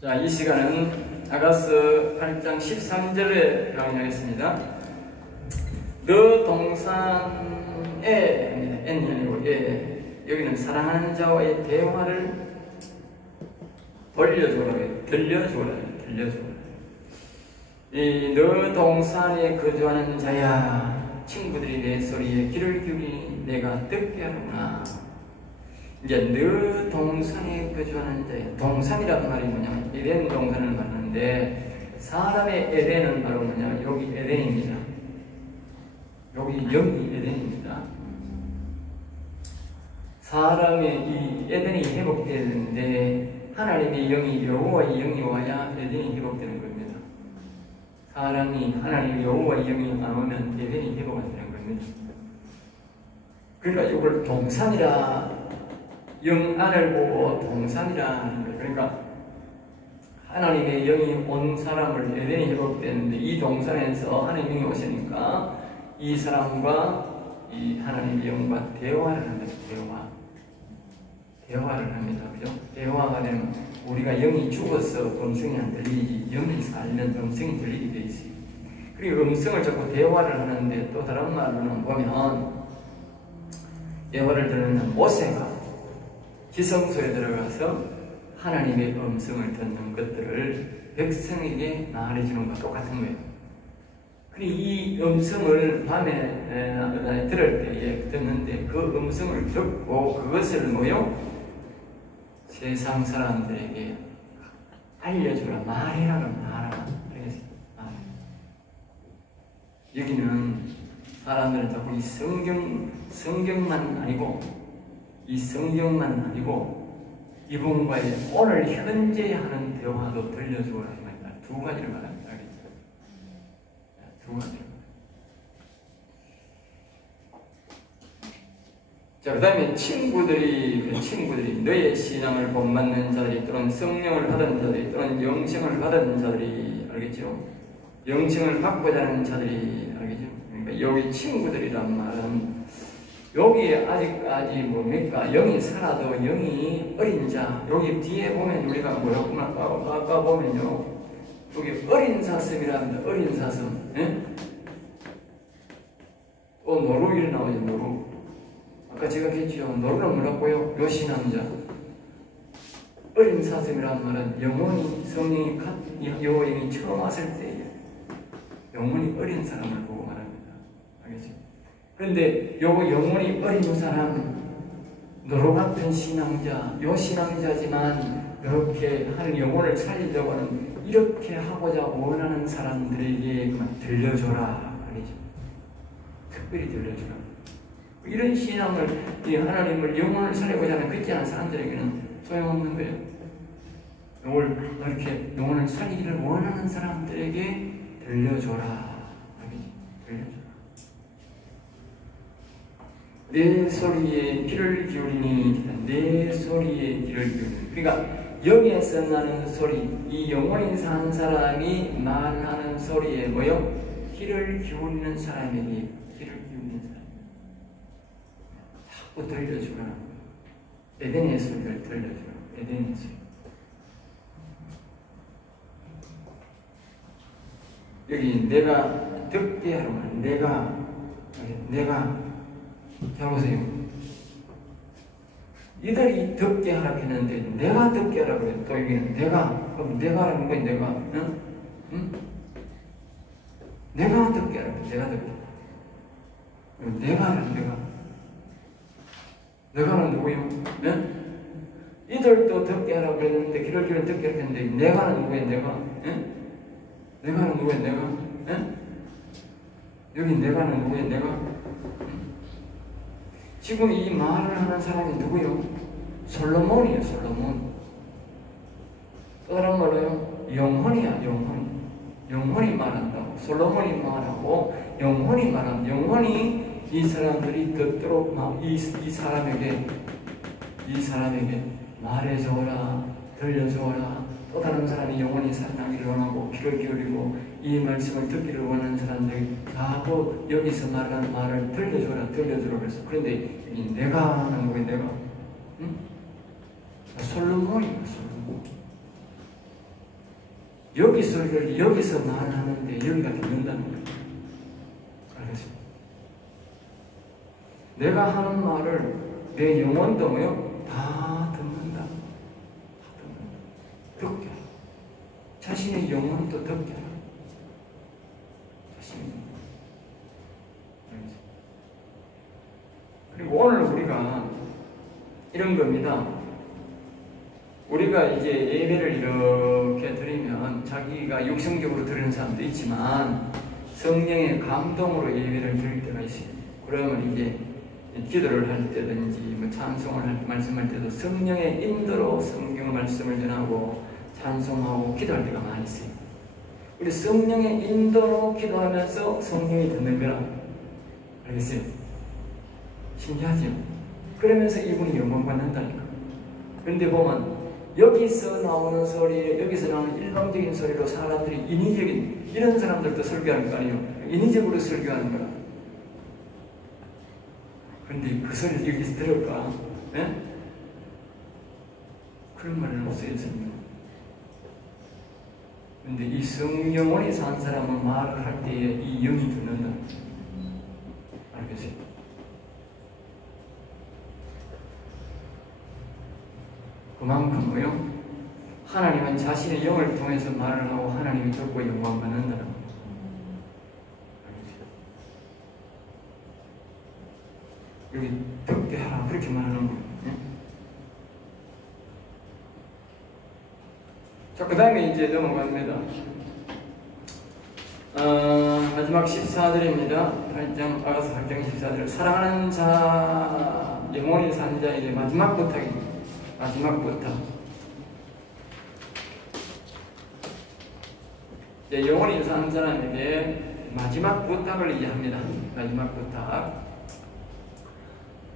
자, 이 시간은 아가서 8장 13절에 강의하겠습니다. 너 동산에 N이 아니고 여기는 사랑하는 자와의 대화를 들려줘라. 이 너 동산에 거주하는 자야, 친구들이 내 소리에 귀를 기울이니 내가 듣게 하구나. 이제 너 동산에 거주하는 자야. 동산이라는 말이 뭐냐면 에덴 동산을 말하는데, 사람의 에덴은 바로 뭐냐면 여기 에덴입니다. 여기 에덴입니다. 사람의 이 에덴이 회복되는데 하나님의 영이, 여호와의 영이 와야 에덴이 회복되는 겁니다. 사람이 하나님의 여호와의 영이 안 오면 에덴이 회복 안 되는 겁니다. 그러니까 이걸 동산이라, 영안을 보고 동산이라 하는 거예요. 그러니까 하나님의 영이 온 사람을 에덴이 회복되는데, 이 동산에서 하나님의 영이 오시니까 이 사람과 이 하나님의 영과 대화를 합니다. 대화를 합니다. 그죠? 대화가 되면 우리가 영이 죽어서 음성이 안 들리지, 영이 살면 음성이 들리게 돼 있어요. 그리고 음성을 자꾸 대화를 하는데, 또 다른 말로는 보면 대화를 들으면 모세가 지성소에 들어가서 하나님의 음성을 듣는 것들을 백성에게 말해주는 것과 똑같은 거예요. 그리고 이 음성을 밤에 들을 때에 듣는데, 그 음성을 듣고 그것을 세상 사람들에게 알려주라, 말해라. 여기는 사람들은 자꾸 이 성경만 아니고 이분과의 오늘 현재 하는 대화도 들려주라. 두 가지를 말합니다. 두 가지를. 자, 그 다음에 친구들이 너의 신앙을 본받는 자들이, 또는 성령을 받은 자들이, 또는 영생을 받은 자들이, 알겠죠? 영생을 받고자 하는 자들이, 알겠죠? 그러니까 여기 친구들이란 말은, 여기에 아직까지 뭡니까? 영이 살아도 영이 어린 자. 여기 뒤에 보면 우리가 뭐라고 아까 보면요, 여기 어린 사슴이랍니다. 어린 사슴. 예? 또 노루일 나오죠. 노루. 아까 제가 했죠. 노루는 뭐라고요? 요신남자. 어린 사슴이란 말은 영혼이, 성령이 여호와의 처음 왔을 때에 영혼이 어린 사람을 보고 말합니다. 알겠죠? 그런데 영혼이 어린 사람, 노루 같은 신앙자, 요 신앙자지만 이렇게 하는 영혼을 살리려고 하는, 이렇게 하고자 원하는 사람들에게 들려줘라. 알겠죠? 특별히 들려줘라. 이런 신앙을, 하나님을, 영혼을 살리고자 하는 그렇지 않은 사람들에게는 소용없는 거예요. 이렇게 영혼을 살리기를 원하는 사람들에게 들려줘라. 들려줘라. 내 소리에 귀를 기울이니, 내 소리에 귀를 기울이니. 그러니까 여기에서 나는 소리, 이 영혼이 산 사람이 말하는 소리에 귀를 기울이는 사람에게, 자꾸 들려주라. 에덴의 소리를 들려주라. 에덴의 소리. 여기 내가 듣게 하라고. 내가 잘 보세요. 이들이 듣게 하라고 했는데 내가 듣게 하라고 그래. 또 여기는 그럼 내가 하라는 거야. 내가. 응? 내가 듣게 하라고. 내가 하라는 내가는 누구예요? 네? 이들도 듣게 하라고 그랬는데, 귀를 기울여 듣게 하라고 했는데, 내가는 누구예요? 내가는 누구예요? 여기 내가는 누구예요? 지금 이 말을 하는 사람이 누구예요? 솔로몬이에요. 솔로몬. 또 다른 말로요, 영혼이야. 영혼이 말한다고. 솔로몬이 말하고 영혼이 말한다. 영혼이 이 사람들이 듣도록 이 사람에게 말해줘라, 들려줘라. 또 다른 사람이 영혼이 살아나기를 원하고 귀를 기울이고 이 말씀을 듣기를 원하는 사람들이 자꾸 여기서 말하는 말을 들려줘라 그래서. 그런데 내가 하는 거예요. 내가. 응? 솔로몬이야. 여기 소리를 여기서 말하는데 여기가 듣는다는 거예요. 알겠습니다. 내가 하는 말을 내 영혼도 뭐요? 다 듣는다. 듣게 하라. 자신의 영혼도 듣게 하라. 자신의 영혼. 그리고 오늘 우리가 이런 겁니다. 우리가 이제 예배를 이렇게 드리면 자기가 육성적으로 드리는 사람도 있지만 성령의 감동으로 예배를 드릴 때가 있어요. 그러면 이제 기도를 할 때든지 뭐 찬송을 할 때 말씀할 때도 성령의 인도로 성경 말씀을 전하고 찬송하고 기도할 때가 많이 있어요. 우리 성령의 인도로 기도하면서 성령이 듣는 거라. 알겠어요? 신기하죠? 그러면서 이분이 영광 받는다니까. 그런데 보면 여기서 나오는 소리, 여기서 나오는 일방적인 소리로 사람들이 인위적인 이런 사람들도 설교하는 거 아니에요? 인위적으로 설교하는 거라. 그런데 그 소리를 여기서 들을까? 네? 그런 말은 없어요, 성령. 그런데 이 성령원이 산 사람은 말을 할 때에 이 영이 듣는다. 알겠어요? 그만큼 뭐요? 하나님은 자신의 영을 통해서 말을 하고 하나님이 듣고 영광 받는다는 거예요. 여기 듣게 하라 그렇게 말하는 거예요. 자, 그 다음에 이제 넘어갑니다. 마지막 14절입니다. 8장, 아가서 8장 14절. 사랑하는 자, 영원히 산 자에게 마지막 부탁입니다. 마지막 부탁. 영원히 사는 사람에게 마지막 부탁을 이제 합니다. 마지막 부탁.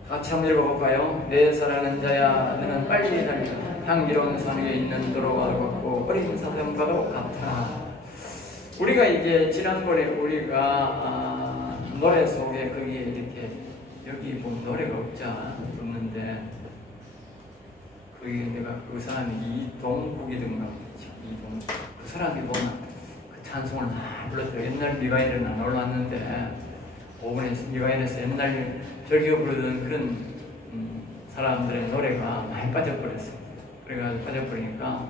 같이 한번 읽어볼까요? 내 사랑하는 자야, 너는 빨리 달리라. 향기로운 산 위에 있는 도로와 같고 어린 사람과도 같아. 우리가 이제 지난번에 우리가 노래 속에 거기에 이렇게 여기 보면 노래가 없는데 거기 내가 그 사람이 이동국이든가 이동 그 사람이 보면 그 찬송을 막 불렀어요. 옛날 미가인은 안 올랐는데 5분에서 미가인에서 옛날 절기어 부르던 그런 사람들의 노래가 많이 빠져버렸어요. 그래가지고 빠져버리니까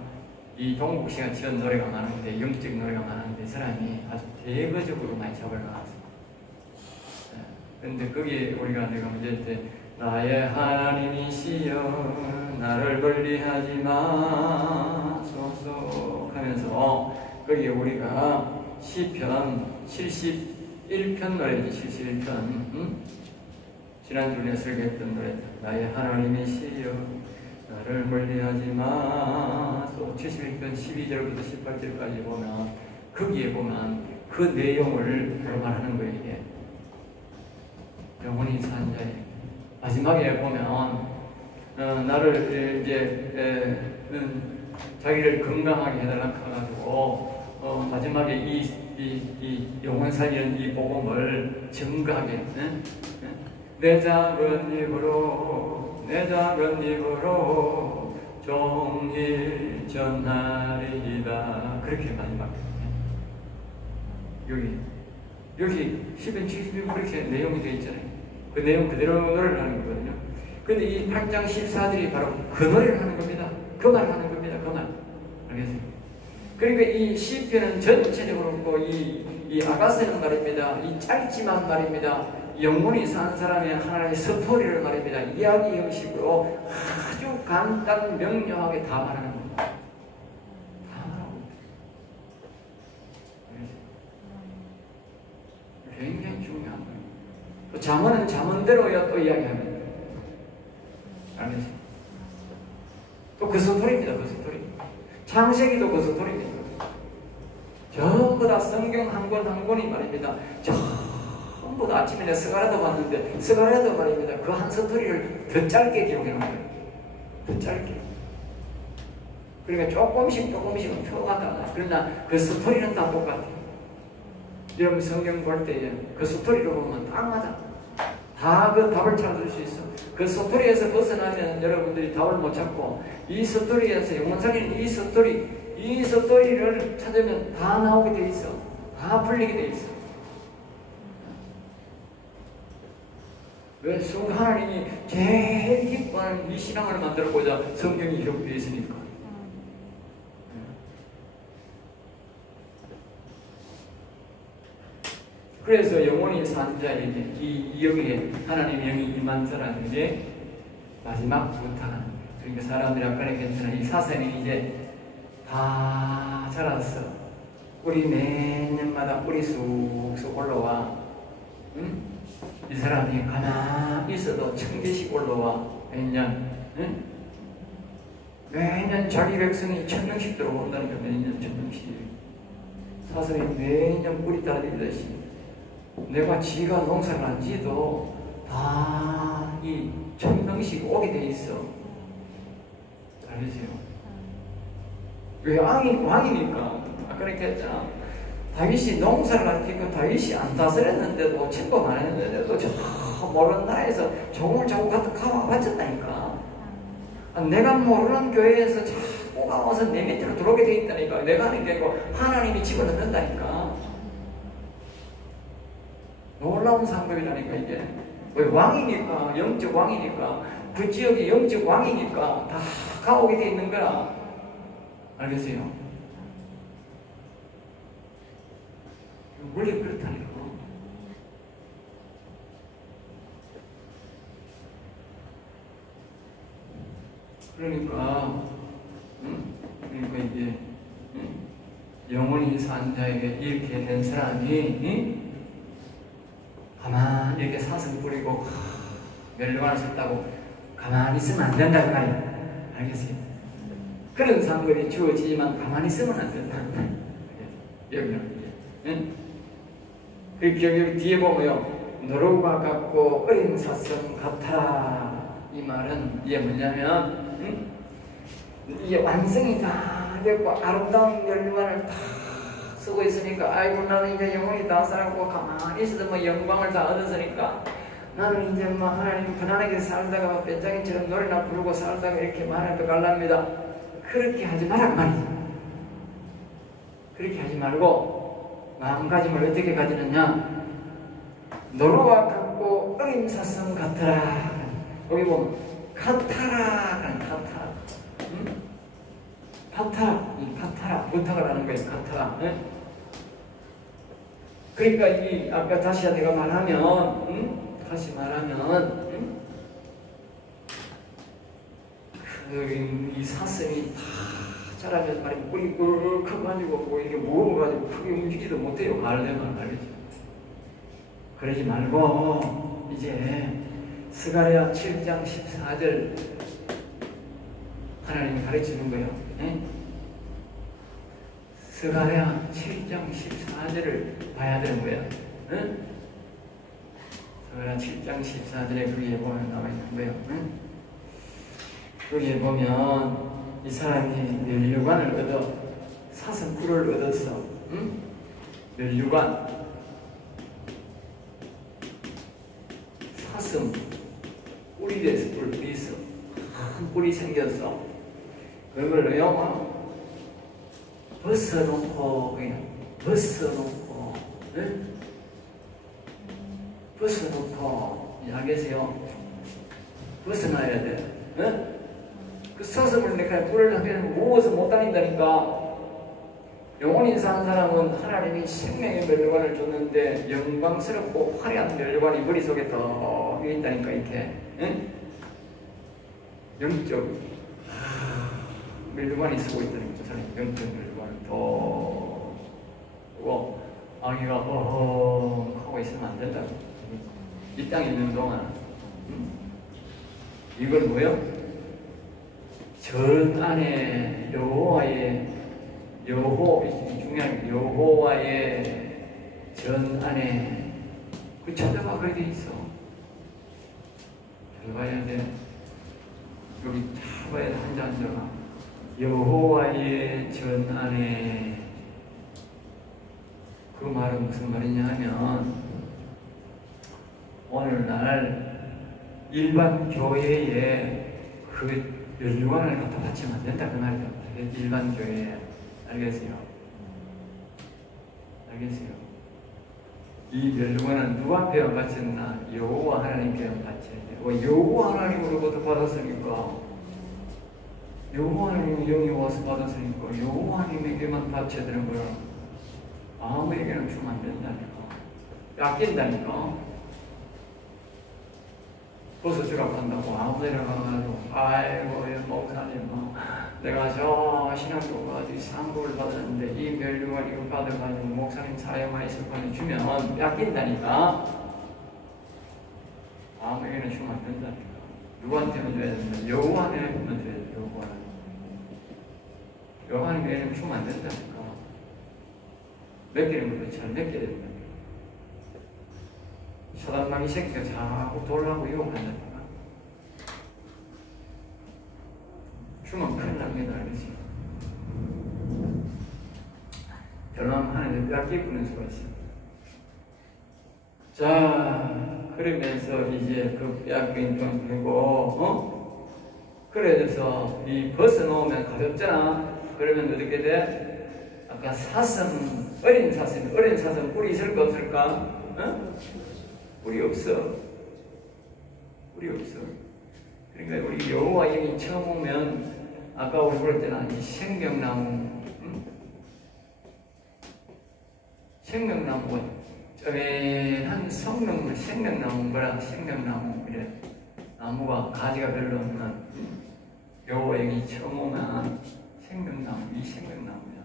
이 동국 씨가 지은 노래가 많은데 영적 노래가 많은데 이 사람이 아주 대거적으로 많이 잡아나갔어요. 그런데 거기에 우리가 내가 문제 때 나의 하나님이시여 나를 멀리하지 마소서 하면서 거기에 우리가 시편 71편 노래지. 71편 지난주에 설교했던 노래 나의 하나님이시여 나를 멀리하지 마소 71편 12절부터 18절까지 보면 거기에 보면 그 내용을 말하는 거예요. 이게 영원히 산 자에 마지막에 보면 나를 이제 자기를 건강하게 해달라고 해가지고 마지막에 이 영원 살리는 이 복음을 증거하게 내 작은 입으로 종일 전하리이다. 그렇게 마지막 여기 10편 70편 그렇게 내용이 되어 있잖아요. 그 내용 그대로 노래를 하는 거거든요. 근데 이 8장 14절이 바로 그 노래를 하는 겁니다. 그 말 하는 겁니다. 그 말. 알겠어요? 그러니까 이 시편은 전체적으로 이 아가스는 말입니다. 이 짧지만 말입니다. 영원히 산 사람의 하나의 스토리를 말입니다. 이야기 형식으로 아주 간단 명료하게 다 말하는 겁니다. 다 말하고 있습니다. 굉장히 중요한 거예요. 또 잠언은 잠언대로야 또 이야기합니다. 알겠어요? 또 그 스토리입니다. 그 스토리. 창세기도 그 스토리입니다. 전부 다 성경 한 권 한 권이 말입니다. 전부 다 아침에 내가 스가랴도 봤는데 스가랴도 말입니다. 그 한 스토리를 더 짧게 기록해 놓은 거예요. 더 짧게. 그러니까 조금씩은 표가다. 그러나 그 스토리는 다 똑같아요. 여러분 성경 볼 때 그 스토리로 보면 딱 맞아. 다 그 답을 찾을 수 있어. 그 스토리에서 벗어나면 여러분들이 답을 못 찾고 이 스토리에서 영원 살리는 이 스토리 이 섭도리를 찾으면 다 나오게 돼 있어. 다 풀리게 돼 있어. 왜? 하나님이 제일 기뻐하는 이 신앙을 만들고자 성경이 이렇게 되어 있으니까. 그래서 영원히 산 자에게 여기에 하나님의 영이 임한 사람에게 마지막 부탁하는 거예요. 그러니까 사람들이 아까 얘기했잖아. 이 사슴이 이제 다 자랐어. 꿀이 매년마다 꿀이 쑥쑥 올라와. 응? 이 사람이 가만히 있어도 1000개씩 올라와. 매년. 응? 매년 자기 백성이 1000명씩 들어온다는 거. 매년 1000명씩. 사슴이 매년 꿀이 따르듯이 내가 지가 농사를 안 지도 다 이 1000명씩 오게 돼 있어. 알겠어요? 왜? 왕이니까. 아까 이렇게 했잖아. 다윗이 농사를 안 짓고 다윗이 안 다스렸는데도 침범 안 했는데도 저 모르는 나라에서 종을 자꾸 가와 바쳤다니까. 내가 모르는 교회에서 자꾸 가와서 내 밑으로 들어오게 돼 있다니까. 내가 하는 게 아니고 하나님이 집어넣는다니까. 놀라운 상급이라니까 이게. 왜? 왕이니까, 영적 왕이니까, 그 지역이 영적 왕이니까 다 가오게 돼 있는 거야. 알겠어요? 원래 그렇다니까. 그러니까 이게 영원히 산 자에게 이렇게 된 사람이 가만히 이렇게 사슴 뿌리고 멸류관을 썼다고 가만히 있으면 안 된다 그 말이야. 알겠어요? 그런 상급이 주어지지만 가만히 있으면 안 된다. 여기는 그 여기 뒤에 보면요, 노루가 같고 어린 사슴 같아. 이 말은 이게 뭐냐면 이게 완성이 다 됐고 아름다운 멸류관을 다 쓰고 있으니까 아이고 나는 이제 영혼이 다 살았고 가만히 있어도 뭐 영광을 다 얻었으니까 나는 이제 뭐 하나님 편안하게 살다가 배짱이처럼 노래나 부르고 살다가 이렇게 하나님께 갈랍니다. 그렇게 하지 말란 말이지. 그렇게 하지 말고 마음가짐을 어떻게 가지느냐. 노루와 같고 어린 사슴 같으라. 여기 보면 같아라. 같아라. 같아라. 부탁을 하는 거예요. 같아라. 그러니까 이 아까 다시 내가 말하면 다시 말하면 이 사슴이 다 자라면 말이 뿌리 꿀컥 가지고 뭐 이게 무거워가지고 크게 움직이지도 못해요. 가을에만 말이지. 그러지 말고 이제 스가랴 7장 14절 하나님이 가르치는 거예요. 스가랴 7장 14절을 봐야 되는 거야. 스가랴 7장 14절에 거기에 보면 나와 있는 거예요. 거기에 보면 이 사람이 멸류관을 얻어 사슴 꿀을 얻었어. 멸류관 사슴 꿀이 됐어. 꿀이 있어. 큰 꿀이 생겼어. 그걸로요 벗어놓고 그냥 벗어놓고 벗어놓고 알겠어요? 벗어놔야 돼. 그 사슴을 내가 꿀을 하면 무거워서 못 다닌다니까. 영원히 사는 사람은 하나님이 생명의 멸류관을 줬는데 영광스럽고 화려한 멸류관이 머릿속에 더 있다니까. 이렇게 영적 멸류관이 쓰고 있다니까. 저 사람이 영적 멸류관을 더 아기가 하고 있으면 안 된다고. 이 땅에 있는 동안 이건 뭐요? 전 안에 여호와의 중요한 여호와의 전 안에 그 찾아봐. 그래 돼 있어. 찾아봐야 돼. 여기 찾아봐야 돼. 앉아가 여호와의 전 안에. 그 말은 무슨 말이냐 하면 오늘날 일반 교회에 그 멸류관을 갖다 바치면 안 된다 그 말이야. 일반 교회에 알겠어요? 알겠어요? 이 멸류관은 누구 앞에만 바쳤나? 여호와 하나님께만 바쳐야 돼. 여호와 하나님으로부터 받았으니까, 여호와 하나님이 영이 와서 받았으니까 여호와 하나님에게만 바쳐야 되는 거야. 아무에게는 주면 안 된다니까. 뺏긴다니까. 벗어주라고 한다고 아무데나 가가지고, 아이고 목사님, 내가 저 신학교 가지고 상고를 받았는데 이 멸류관 이거 받아가지고 목사님 사회만 있을 거니 주면 뺏긴다니까. 아무에게는 주면 안 된다니까. 누구한테는 줘야 된다? 여호와한테만 줘야 돼. 여호와한테는 주면 안 된다니까. 맡기는 것도 잘 맡겨야 된다니까. 사단마귀 새끼가 자꾸 돌라고 유혹한다니까. 주면 큰일 납니다. 알겠지? 변함하는 뼈끼 부는 수가 있어. 자, 그러면서 이제 그 뼈끼는 좀 되고, 그래서 이 벗어놓으면 가볍잖아. 그러면 어떻게 돼? 아까 사슴, 어린 사슴 뿔이 있을까 없을까? 뿔이 없어. 뿔이 없어. 그러니까 우리 여호와 영이 처음 오면 아까 우리 볼 때는 이 생명나무, 생명나무가 쪼매한 생명나무 뭐라 생명나무 이래. 나무가 가지가 별로 없는 여호와 영이 처음 오면 생명나무, 이 생명나무야.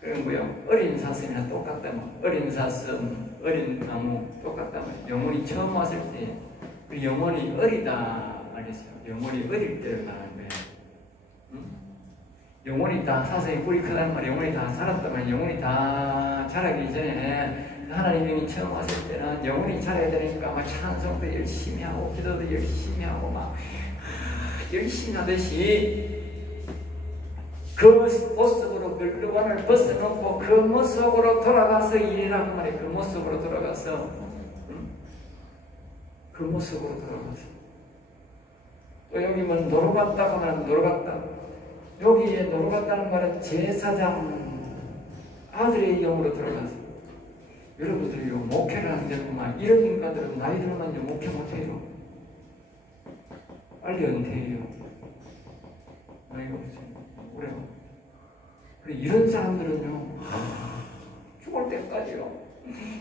그런 거요. 어린 사슴이랑 똑같다면, 어린 사슴, 어린 나무 똑같다면, 영혼이 처음 왔을 때, 우리 영혼이 어리다 알겠어요? 영혼이 어릴 때를 말하는 거예요. 영혼이 다 사슴이 뿔이 크다는 말, 영혼이 다 자랐다면, 영혼이 다 자라기 전에 하나님 영이 처음 왔을 때는 영혼이 자라야 되니까 막 찬송도 열심히 하고, 기도도 열심히 하고, 막 열심히 하듯이 그 모습으로 멸류관을 벗어놓고 그 모습으로 돌아가서 일이라고 말해. 그 모습으로 돌아가서, 그 모습으로 돌아가서. 또 여기 뭐 놀러 갔다고 하면 놀러 갔다. 여기에 놀러 갔다는 말은 제사장 아들의 영으로 들어가서. 여러분들이 목회를 하는데 막 이런 인간들은 나이 들면 이제 목회 못해요. 빨리 은퇴해요. 나이가 없어요. 오래. 이런 사람들은요, 죽을 때까지요,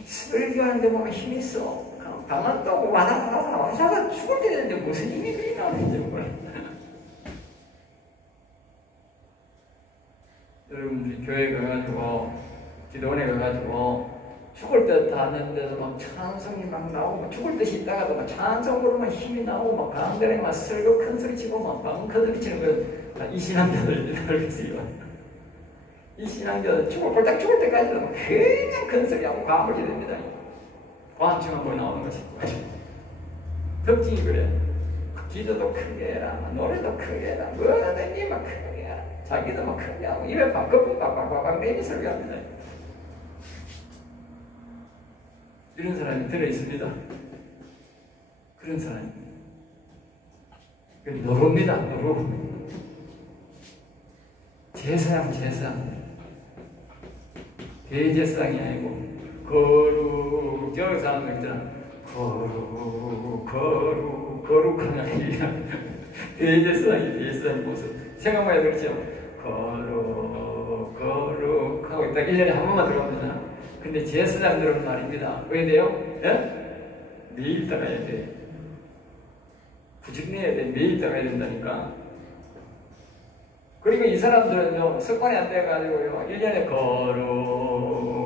설교하는데 보면 힘이 있어. 가만 떠고 와다가 죽을 때 되는데 무슨 힘이 그리 나오는지 몰라. 여러분들이 교회 가가지고, 기도원에 가가지고, 죽을 때 다 하는데도 막 찬송이 막 나오고, 막 죽을 듯이 있다가도 막 찬송 부르면 힘이 나오고, 막 가운데에 막 설교 큰 소리 치고, 막 방커들이 치는 거, 이 신앙자들 알겠어요. 이 신앙자들 꼴딱 죽을 때까지도 그냥 큰 소리하고 과물이 됩니다. 과음증 한번 나오는 것이. 특징이 그래. 기도도 크게 해라, 노래도 크게 해라, 뭐든지 막 크게 해라. 자기도 막 크게 하고, 입에 박박박박박 내니 설교합니다. 이런 사람이 들어있습니다. 그런 사람이. 노루입니다, 노루. 제사장. 대제사장이 아니고, 거룩 사람들 있잖아. 거룩한 아니야. 대제사장의 모습. 생각만 해도 그렇죠? 거룩하고 딱 1년에 한 번만 들어가면 되잖아. 근데 제사장들은 말입니다. 왜 돼요? 예? 매일 따라야 돼. 구직내야 돼. 매일 따라야 된다니까. 그리고 이 사람들은요, 습관이 안 돼가지고요, 1년에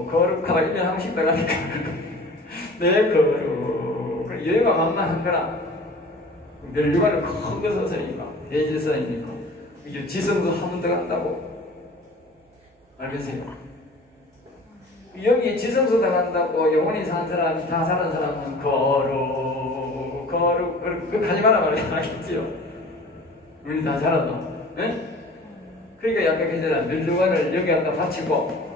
거룩하다 1년에 한 번씩 따라가니까. 네, 거룩. 여유가 만만한 거라. 멸류관을 큰 거 서서니까. 대제사니까. 이게 지성도 한 번 더 간다고. 알겠어요? 여기 지성소 당한다고 영원히 산 사람, 다 사는 사람은 거룩, 가지 마라 말이야. 알겠지요? 우리 다 살았나? 예? 그러니까 약간 괜찮아. 멸류관을 여기 갖다 바치고,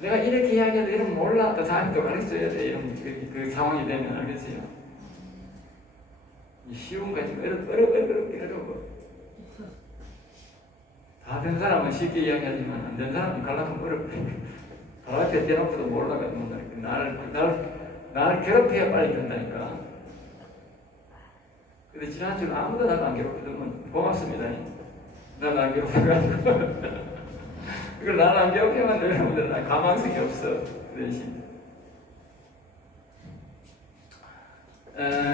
내가 이렇게 이야기해도 이런 몰라. 또 다음에 또 가르쳐줘야 돼. 이런 그 상황이 되면. 알겠어요? 쉬운 거지. 어렵고. 다 된 사람은 쉽게 이야기하지만 안 된 사람은 갈라면 어렵대. 바로 앞에 대놓고도 몰라가 못한다니까. 나를 괴롭혀야 빨리 된다니까. 근데 지난주는 아무도 나를 안 괴롭히더면 고맙습니다. 나는 안 괴롭혀가지고. 그걸 나는 안 괴롭히면 되는데 나 가망성이 없어. 그 대신.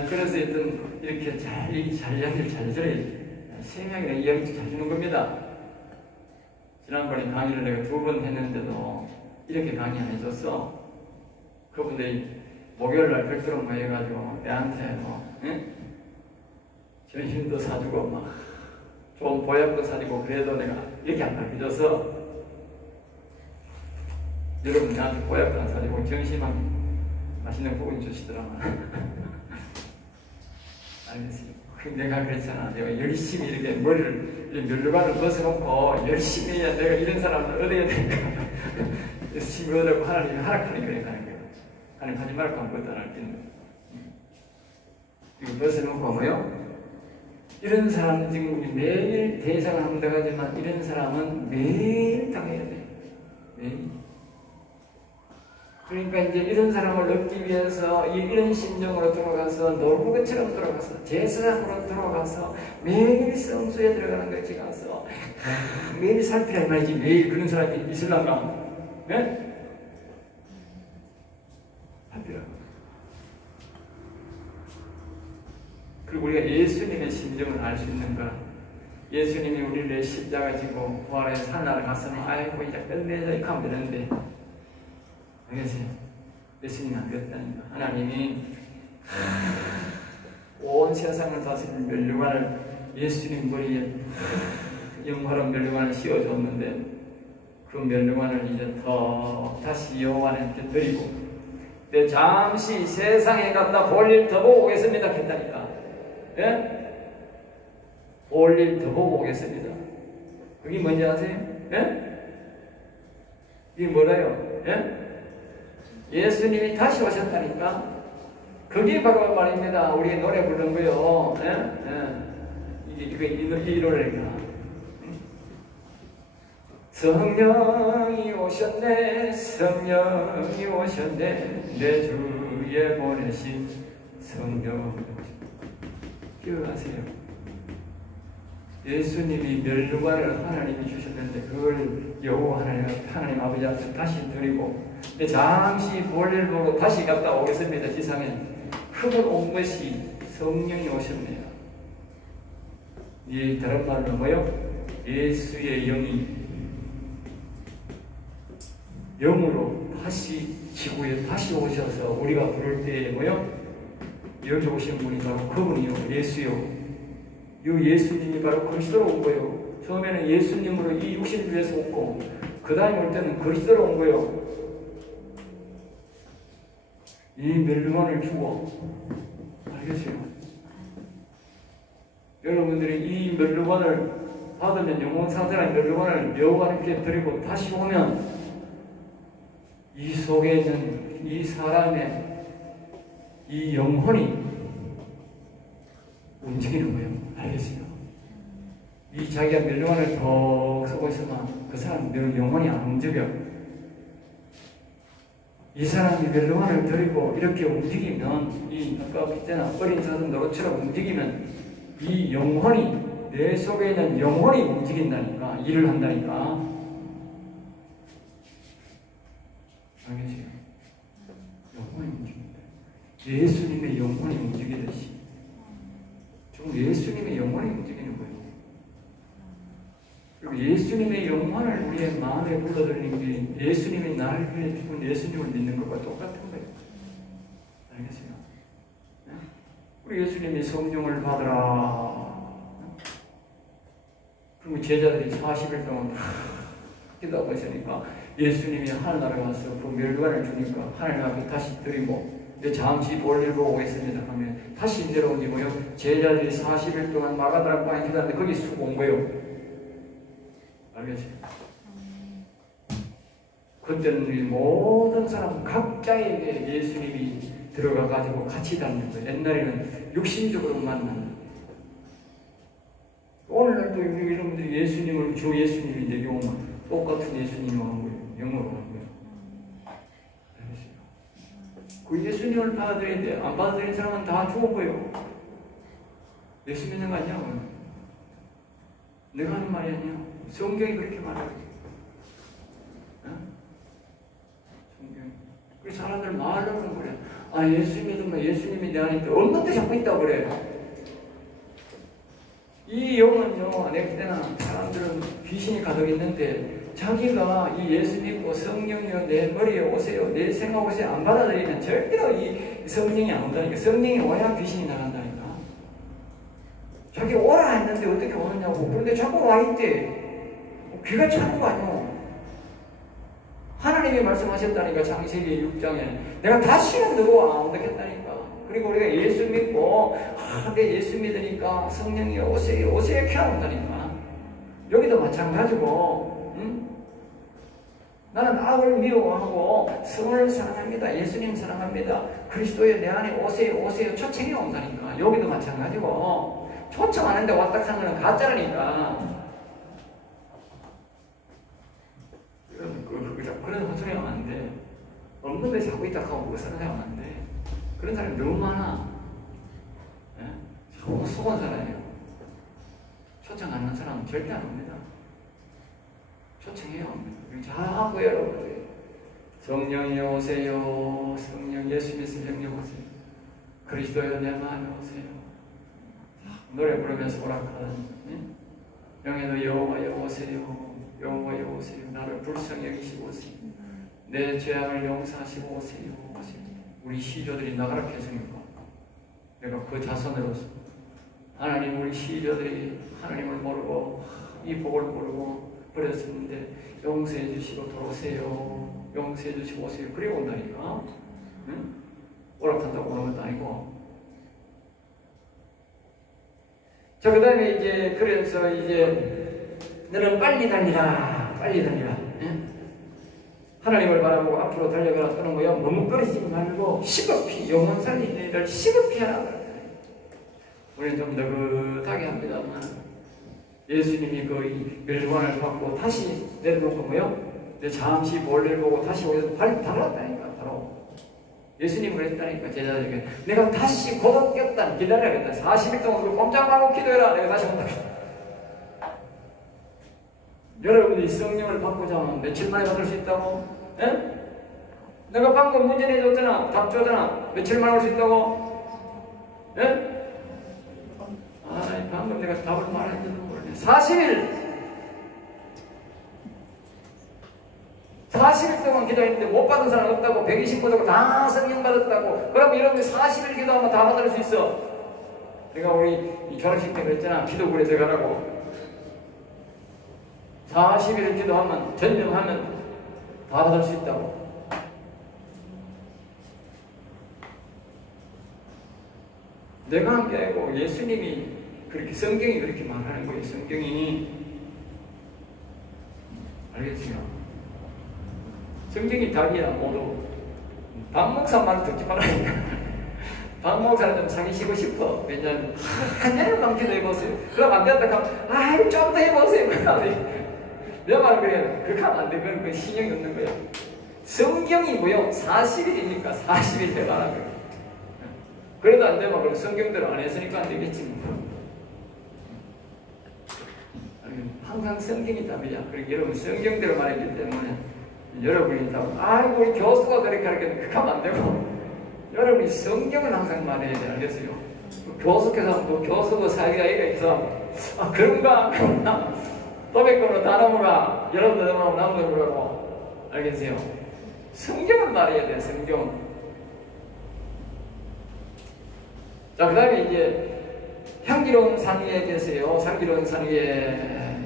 그래서 일단 이렇게 이야기를 잘 들어야 세명이나 이야기 잘 주는 겁니다. 지난번에 강의를 내가 2번 했는데도 이렇게 강의 안 해줬어. 그분들이 목요일날 별도로 모여가지고 내한테 전신도 사주고 막 좋은 보약도 사주고 그래도 내가 이렇게 안 가르쳐줘서 여러분 나한테 보약도 안 사주고 정신만 맛있는 부분 주시더라고요. 알겠어요. 내가 그랬잖아. 내가 열심히 이렇게 머리를 멸류관을 벗어놓고 열심히 해야 내가 이런 사람을 얻어야 되니까 열심히 얻으라고 하나님이 하락하니까 그래 가는 거야. 하나님 하지 말고 한 것도 안 할 텐데. 이거 벗어놓고 뭐요? 이런 사람은 지금 매일 대상을 한다고 하지만 이런 사람은 매일 당해야 돼. 매일. 그러니까 이제 이런 사람을 얻기 위해서 이런 심정으로 돌아가서 놀고 것처럼 돌아가서 제사장으로 돌아가서 매일 성수에 들어가는 것이 가서 매일 살피란 말이지. 매일 그런 사람이 있을란가? 네? 살피라. 그리고 우리가 예수님의 심정을 알 수 있는가? 예수님이 우리를 십자가 지고 부활해서 하늘나라 갔으면 아이고 이제 끝내자 이렇게 하면 되는데 알겠어요? 예수님이 안 그랬다니까. 하나님이 온 세상을 다스릴 멸류관을 예수님 머리에 영화로운 멸류관을 씌워줬는데 그 멸류관을 이제 더 다시 여호와한테 드리고 내 잠시 세상에 갔다 볼일 더 보고 오겠습니다 했다니까. 예? 볼일 더 보고 오겠습니다. 그게 뭔지 아세요? 예? 이게 뭐래요? 예? 예수님이 다시 오셨다니까. 그게 바로 말입니다. 우리 노래 부르는 거요. 이 노래가 성령이 오셨네, 성령이 오셨네, 내 주에 보내신 성령. 기억하세요. 예수님이 멸류관을 하나님이 주셨는데 그걸 여호와 하나님 아버지 앞에 다시 드리고 잠시 볼일 보고 다시 갔다 오겠습니다. 지상에 흙을 온 것이 성령이 오셨네요. 이 다른 말로 뭐요? 예수의 영으로 다시 지구에 다시 오셔서 우리가 부를 때에 뭐요? 여기 오신 분이 바로 그분이요. 예수요. 이 예수님이 바로 그리스도로 온 거예요. 처음에는 예수님으로 이 육신 위에서 오고 그 다음에 올 때는 그리스도로 온 거예요. 이 멸류관을 주고 알겠어요? 여러분들이 이 멸류관을 받으면 영원 상태의 멸류관을 여호와께 드리고 다시 오면 이 속에 있는 이 사람의 이 영혼이 움직이는 거예요. 알겠어요? 이 자기가 멸류관을 더 쓰고 있으면 그 사람 영혼이 안 움직여. 이 사람이 멸류관을 들이고 이렇게 움직이면 이 아까 그때나 어린 사슴 노릇처럼 움직이면 이 영혼이 내 속에 있는 영혼이 움직인다니까. 일을 한다니까. 알겠어요? 영혼이 움직인다. 예수님의 영혼이 움직이듯이 지금 예수님의 영혼이 움직이는 거예요. 그리고 예수님의 영혼을 우리의 마음에 불러들이는 게 예수님이 나를 위해 죽은 예수님을 믿는 것과 똑같은 거예요. 알겠어요? 우리 예수님이 성령을 받으라. 그리고 제자들이 40일 동안 다 기도하고 있으니까 예수님이 하늘나라 가서 그 멸류관을 주니까 하늘 앞에 다시 드리고 잠시 볼일 보고 있습니다 하면 다시 내려온 게 뭐예요? 제자들이 40일 동안 마가다락방에 기도하는데 거기 쑥 온 거예요. 알겠어요? 그때는 우리 모든 사람 각자에게 예수님이 들어가가지고 같이 다니는 거예요. 옛날에는 육신적으로 만나는. 오늘 오늘날도 여러분들이 예수님을 주 예수님이 되게 오면 똑같은 예수님을 한 거예요. 영어로 한 거예요. 그 예수님을 받아들여야 돼. 안 받아들인 사람은 다 죽어버려. 예수 믿는 거 아니야? 내가 하는 말이 아니야. 성경이 그렇게 말하고 있어. 성경. 그래서 사람들 말하려고 그래. 아, 예수 믿으면 예수님이 내 안에 없는데 자꾸 있다고 그래. 이 영은요, 내 때나 사람들은 귀신이 가득 있는데 자기가 이 예수 믿고 성령이요 내 머리에 오세요, 내 생각 오세요 안 받아들이면 절대로 이 성령이 안 온다니까. 성령이 와야 귀신이 나간다니까. 자기 오라 했는데 어떻게 오느냐고. 그런데 자꾸 와 있대. 귀가 차는 거 아니야. 하나님이 말씀하셨다니까. 창세기 6장에 내가 다시는 너와 안 오겠다니까. 그리고 우리가 예수 믿고 내 예수 믿으니까 성령이 오세요 오세요 이렇게 한다니까. 여기도 마찬가지고 나는 악을 미워하고 성을 사랑합니다. 예수님 사랑합니다. 그리스도의 내 안에 오세요 오세요 초청이 온다니까. 여기도 마찬가지고 초청 안 했는데 왔다 하는 거는 가짜라니까. 그런 헛소리 하면 안 돼. 없는 데 자꾸 있다 하고 그거 쓰는 사람 안 돼. 그런 사람이 너무 많아. 예? 자꾸 속은 사람이에요. 초청 안 하는 사람은 절대 안 옵니다. 초청해요. 자꾸 여러분들 성령이 오세요. 성령 예수 믿으면 성령 오세요. 그리스도여 내 마음에 오세요. 노래 부르면서 오락하는 영에도 여호와여 오세요. 여호와여 오세요. 나를 불쌍히 여기시고 오세요. 내 죄악을 용서하시고 오세요. 우리 시조들이 나가라 했으니까 내가 그 자손으로서 하나님 우리 시조들이 하나님을 모르고 이 복을 모르고 버렸었는데 용서해 주시고 돌아오세요. 용서해 주시고 오세요. 그래 온다니까. 응? 오락한다고 오는 것도 아니고. 자, 그 다음에 이제 그래서 이제 너는 빨리 달리라. 빨리 달리라. 응? 하나님을 바라보고 앞으로 달려가라. 또는 뭐야 머뭇거리지 말고 시급히 영혼 살리는 일을 시급히 하라. 우리는 좀 느긋하게 합니다만 예수님이 그 멸관을 받고 다시 내려놓고 뭐요? 잠시 볼일 보고 다시 오셔서 발이 달랐다니까. 바로 예수님을 했다니까. 제자들에게 내가 다시 곧 오겠다. 기다려야겠다. 40일 동안 꼼짝 말고 기도해라. 내가 다시 온다. 여러분들이 성령을 받고자 하면 며칠 만에 받을 수 있다고? 에? 내가 방금 문제 내줬잖아. 답 줬잖아. 며칠 만에 올 수 있다고? 에? 아, 방금 내가 답을 말했는지도 모르네. 40일! 40일 동안 기도했는데 못 받은 사람 없다고. 120보다고 다 성령 받았다고. 그럼 이런 40일 기도하면 다 받을 수 있어. 내가 우리 이 결혼식 때 그랬잖아. 기도굴에 들어가라고. 40일 기도하면, 전념하면 다 받을 수 있다고. 내가 한 게 아니고 예수님이 그렇게, 성경이 그렇게 말하는 거예요. 성경이. 알겠어요? 성경이 답이야, 모두. 박 목사 말 듣지 말라니까. 박 목사는 좀 사귀시고 싶어. 왜냐하면, 한 년만 기도해보세요. 그럼 안 된다 하면, 아이, 좀 더 해보세요. 내 말은 그래요. 그렇게 하면 안 돼. 그건 신용이 없는 거야. 성경이 뭐요? 40일이니까 40일 해봐라. 그래도 안 되면 그럼 성경대로 안 했으니까 안 되겠지. 뭐. 항상 성경이 답이야. 그러니까 여러분 성경대로 말했기 때문에 여러분이 답, 아이고 우리 교수가 그렇게 가르쳤는데 그렇게 하면 안 되고 여러분이 성경을 항상 말해야 돼. 알겠어요? 교수께서 뭐 교수가 사기가 있어. 아 그런가? 도백권으로 다 넘어가. 여러분들 넘어가고 나무 넘어가고. 알겠어요? 성경을 말해야 돼. 성경. 자, 그 다음에 이제 향기로운 산 위에 계세요. 향기로운 산 위에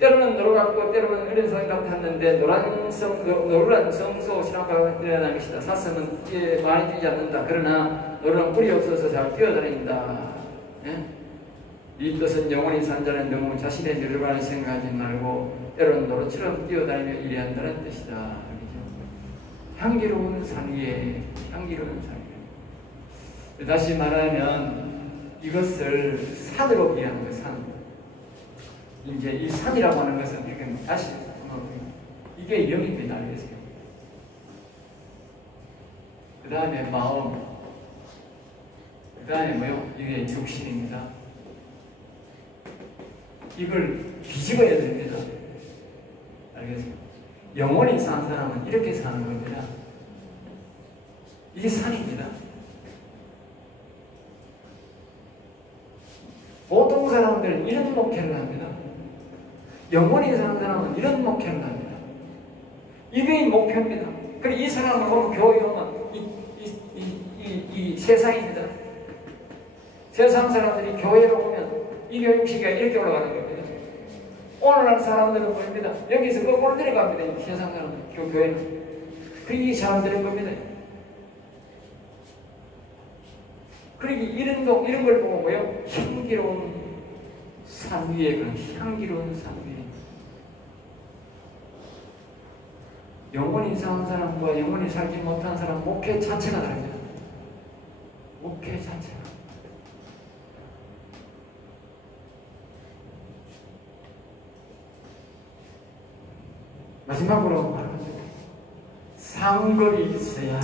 때로는 노랗고 때로는 은은성 같았는데 노란 성소 신앙가가 뛰어다니는 것이다. 사슴은 뛰에 많이 뛰지 않는다. 그러나 노루는 뿔이 없어서 잘 뛰어다닌다. 예? 네 뜻은 영원히 산 자는 너무 자신의 늙어가는 생각하지 말고 때로는 노루처럼 뛰어다니며 일해한다는 뜻이다. 그렇죠? 향기로운 산 위에, 향기로운 산 위에. 다시 말하면 이것을 산으로 비하는 거예요. 산. 이제 이 산이라고 하는 것은 이렇게 다시 이게 영입니다. 알겠어요? 그 다음에 마음, 그 다음에 뭐요? 이게 육신입니다. 이걸 뒤집어야 됩니다. 알겠어요? 영원히 사는 사람은 이렇게 사는 겁니다. 이게 산입니다. 보통 사람들은 이런 목회를 합니다. 영원히 사는 사람은 이런 목회를 합니다. 이게 목표입니다. 그리고 이 사람을 보면 교회 오면 이 세상입니다. 세상 사람들이 교회로 오면 이 교육시기가 이렇게 올라가는 겁니다. 오늘날 사람들은 보입니다. 여기서 거꾸로 내려갑니다. 이 세상 사람들, 교회는. 이 사람들은 겁니다. 그러기 이런 걸 보고 뭐요? 향기로운 산 위에 그런 향기로운 산 위에 영원히 사는 사람과 영원히 살지 못한 사람 목회 자체가 다릅니다. 목회 자체가. 마지막으로 말하면 상급이 있어야.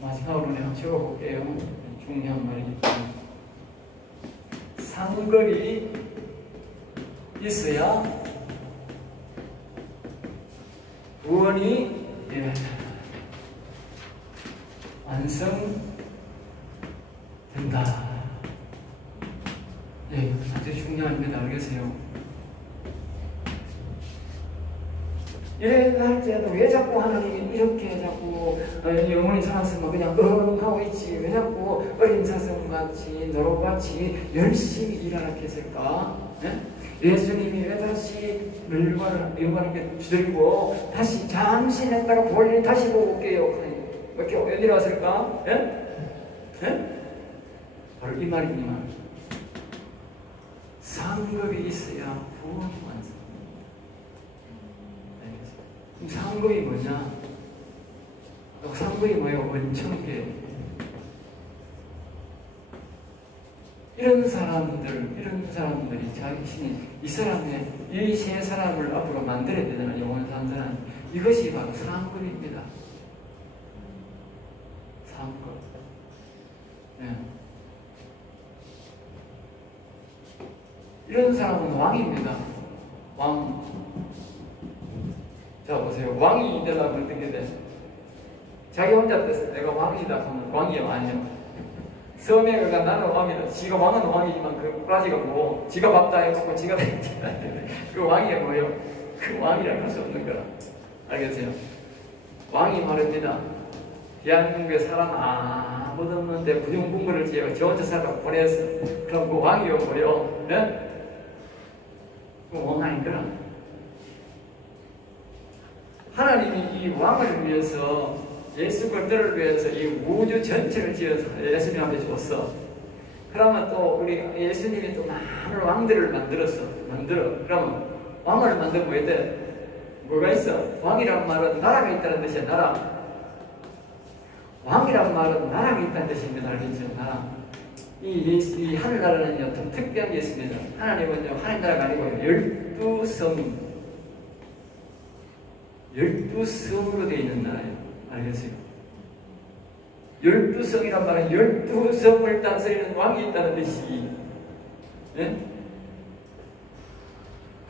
마지막으로 내가 적어볼게요. 중요한 말이니까. 상급이 있어야 구원이 완성된다. 예, 아주 중요합니다. 알겠어요? 이래 할지라도 왜 자꾸 하나님이 이렇게 자꾸 영원히 살았으면 그냥 하고 있지, 왜 자꾸 어린 사슴같이 노릇같이 열심히 일하라 했을까? 예수님이 왜 다시 일관하게 들고 다시 잠시 냈다가 볼일 다시 보고 올게요. 이렇게 왜 내려왔을까? 바로 이 말입니다. 상급이 있어야 구원이 완성. 상급이 뭐냐? 상급이 뭐예요? 원천계. 이런 사람들이 자신이 이 세 사람을 앞으로 만들어야 되잖아요. 영원 사는 사람. 이것이 바로 상급입니다. 상급. 네. 이런 사람은 왕입니다. 왕. 자, 보세요. 왕이 되려면 어떻게 돼? 자기 혼자 됐을 때 내가 왕이다 하면 왕이요, 아니요? 섬에 가가 나는 왕이다. 지가 왕은 왕이지만 그 꼬라지가 뭐, 지가 밥 다 해먹고 지가 됐다. 그 왕이 뭐예요? 그 왕이라고 할 수 없는 거라. 알겠어요? 왕이 말입니다. 대한민국에 사람 아무도 없는데 부정부물을 지어 저 혼자 살아 보냈어. 그럼 그 왕이요, 뭐예요? 네? 그 왕 아닌거라. 하나님이 이 왕을 위해서 예수 그리스도를 위해서 이 우주 전체를 지어서 예수님 앞에 줬어. 그러면 또 우리 예수님이 또 많은 왕들을 만들어. 그러면 왕을 만들고 왜 돼? 뭐가 있어? 왕이란 말은 나라가 있다는 뜻이야. 나라. 왕이란 말은 나라가 있다는 뜻입니다. 알겠죠? 나라. 이 하늘나라는요 좀 특별한 게 있습니다. 하나님은요 하늘나라가 아니고 12성 12성으로 되어 있는 나라예요. 알겠어요? 12성이란 말은 12성을 다스리는 왕이 있다는 뜻이. 네?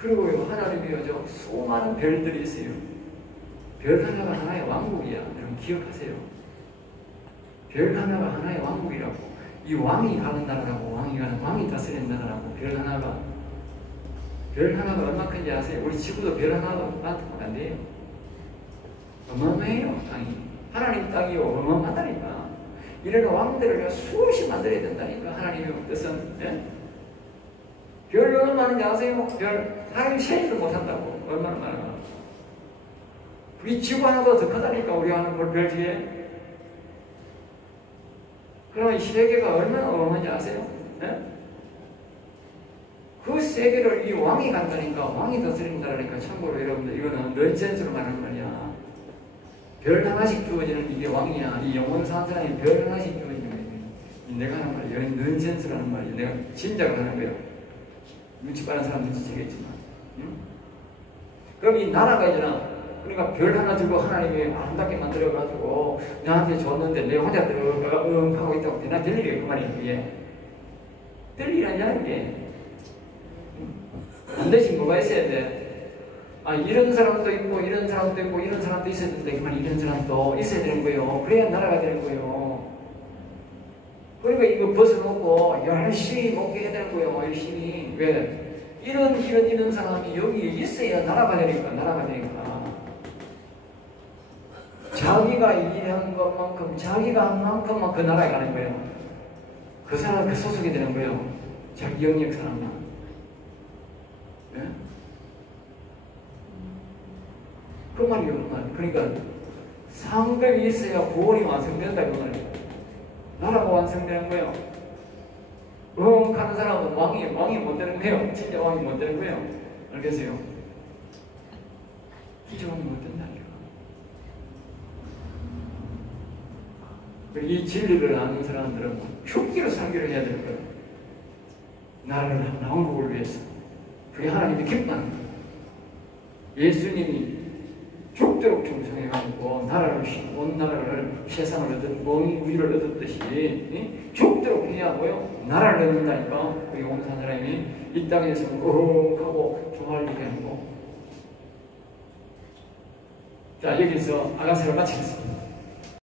그리고 하나님이요 수많은 별들이 있어요. 별 하나가 하나의 왕국이야. 여러분 기억하세요. 별 하나가 하나의 왕국이라고. 이 왕이 가는 나라라고, 왕이 다스리는 나라라고. 별 하나가 얼마 큰지 아세요? 우리 지구도 별 하나도 많다면 안 돼요. 어마어마해요, 땅이. 하나님 땅이요, 어마어마하다니까. 이런 왕들을 수없이 만들어야 된다니까, 하나님의 뜻은. 예? 별 얼마나 많은지 아세요? 별, 사람이 세지도 못한다고. 얼마나 많아. 우리 지구 하나보다 더 크다니까, 우리 하는 별 뒤에. 그러면 이 세계가 얼마나 어마어마한지 아세요? 예? 그 세계를 이 왕이 간다니까, 왕이 다스린다니까. 참고로 여러분들, 이거는 넌센스로 말하는 말이야. 별 하나씩 주어지는 이게 왕이야. 이 영원 사는 사람이 별 하나씩 주어지는 거야. 내가 하는 말이야. 넌센스라는 말이야. 내가 짐작을 하는 거야. 눈치 빠른 사람 눈치채겠지만. 응? 그럼 이 나라가 있잖아. 그러니까 별 하나 들고 하나님이 아름답게 만들어가지고 나한테 줬는데 내가 혼자 들어가 하고 있다고 나 될 일이야. 그 말이야. 그게. 될 일이 아니야. 이게. 반드시 뭐가 있어야 돼? 아, 이런 사람도 있고, 이런 사람도 있고, 이런 사람도 있어야 되는데, 그 말 이런 사람도 있어야 되는 거예요. 그래야 나라가 되는 거예요. 그러니까 이거 벗어놓고, 열심히 먹게 해야 되는 거예요. 열심히. 왜? 이런 사람이 여기에 있어야 나라가 되니까, 나라가 되니까. 자기가 일한 것만큼, 자기가 한 만큼만 그 나라에 가는 거예요. 그 사람, 그 소속이 되는 거예요. 자기 영역 사람만. 네? 그 말이에요, 그 말. 그러니까 상급이 있어야 구원이 완성된다, 그 말이에요. 나라가 완성되는 거예요. 하는 사람은 왕이 못 되는 거예요. 진짜 왕이 못 되는 거예요. 알겠어요? 진짜 왕이 못 된다니까. 이 진리를 아는 사람들은 죽기로 살기로 해야 되는 거예요. 나라를 왕국을 위해서. 그게 하나님이 기뻐하는 거예요. 예수님이 죽도록 충성해가지고 온 나라를 세상을 얻은 우리를 얻었듯이 죽도록 해야 뭐요? 나라를 얻는다니까. 그게 온산 사람이 이 땅에서 하고 조화를 하고. 자, 여기서 아가서를 마치겠습니다.